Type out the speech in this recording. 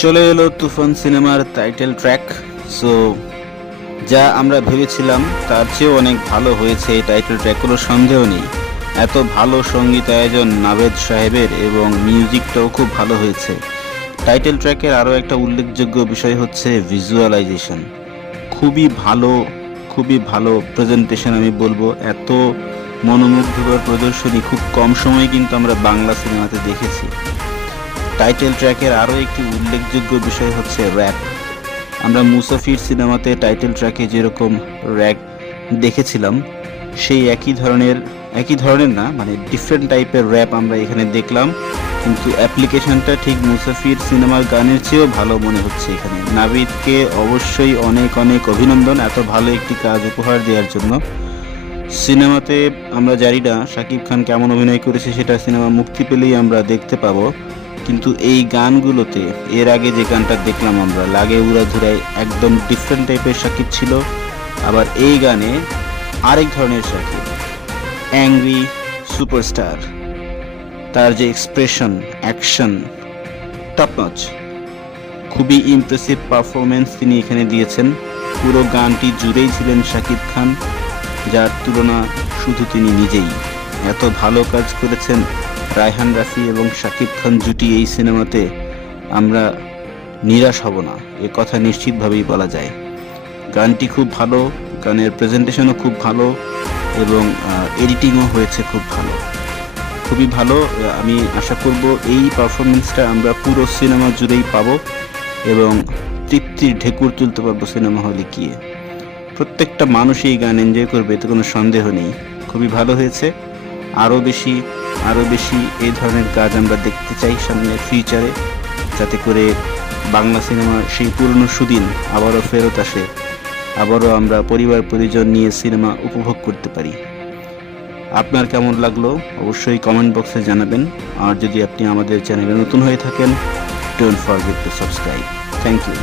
চলে এলো তুফান সিনেমার টাইটেল ট্র্যাক। সো যা আমরা ভেবেছিলাম তার চেয়েও অনেক ভালো হয়েছে এই টাইটেল ট্র্যাক, কোনো সন্দেহ নেই। এত ভালো সঙ্গীত আয়োজন নাভেদ সাহেবের এবং মিউজিকটাও খুব ভালো হয়েছে। টাইটেল ট্র্যাকের আরও একটা উল্লেখযোগ্য বিষয় হচ্ছে ভিজুয়ালাইজেশন। খুবই ভালো, খুবই ভালো প্রেজেন্টেশন আমি বলবো। এত মনোমুগ্ধকর প্রদর্শনী খুব কম সময়ে কিন্তু আমরা বাংলা সিনেমাতে দেখেছি। টাইটেল ট্র্যাকের আরও একটি উল্লেখযোগ্য বিষয় হচ্ছে র্যাপ। আমরা মুসাফির সিনেমাতে টাইটেল ট্র্যাকে যেরকম র্যাপ দেখেছিলাম, সেই একই ধরনের না, মানে ডিফারেন্ট টাইপের র্যাপ আমরা এখানে দেখলাম। কিন্তু অ্যাপ্লিকেশনটা ঠিক মুসাফির সিনেমার গানের চেয়েও ভালো মনে হচ্ছে এখানে। নাভিদকে অবশ্যই অনেক অনেক অভিনন্দন এত ভালো একটি কাজ উপহার দেওয়ার জন্য। সিনেমাতে আমরা জানি না শাকিব খান কেমন অভিনয় করেছে, সেটা সিনেমা মুক্তি পেলেই আমরা দেখতে পাবো। কিন্তু এই গানগুলোতে এর আগে যে গানটা দেখলাম আমরা লাগে উড়াধুরায়, একদম ডিফারেন্ট টাইপের শাকিব ছিল। আবার এই গানে আরেক ধরনের শাকিব, অ্যাংরি সুপারস্টার। তার যে এক্সপ্রেশন, অ্যাকশন, টপ নচ। খুবই ইমপ্রেসিভ পারফরমেন্স তিনি এখানে দিয়েছেন। পুরো গানটি জুড়েই ছিলেন শাকিব খান, যার তুলনা শুধু তিনি নিজেই। এত ভালো কাজ করেছেন রায়হান রাফি এবং শাকিব খান জুটি এই সিনেমাতে, আমরা নিরাশ হব না এ কথা নিশ্চিতভাবেই বলা যায়। গানটি খুব ভালো, গানের প্রেজেন্টেশনও খুব ভালো এবং এডিটিংও হয়েছে খুব ভালো, খুবই ভালো। আমি আশা করব এই পারফরমেন্সটা আমরা পুরো সিনেমা জুড়েই পাবো এবং তৃপ্তির ঢেকুর তুলতে পারবো সিনেমা হলে গিয়ে। প্রত্যেকটা মানুষ এই গান এনজয় করবে, এতে কোনো সন্দেহ নেই। খুবই ভালো হয়েছে। আরও বেশি এই ধরনের কাজ আমরা দেখতে চাই সামনে ফিউচারে, যাতে করে বাংলা সিনেমার সেই পুরনো সুদিন আবারও ফেরত আসে, আবারও আমরা পরিবার পরিজন নিয়ে সিনেমা উপভোগ করতে পারি। আপনার কেমন লাগলো অবশ্যই কমেন্ট বক্সে জানাবেন। আর যদি আপনি আমাদের চ্যানেলে নতুন হয়ে থাকেন, don't forget to subscribe. Thank you.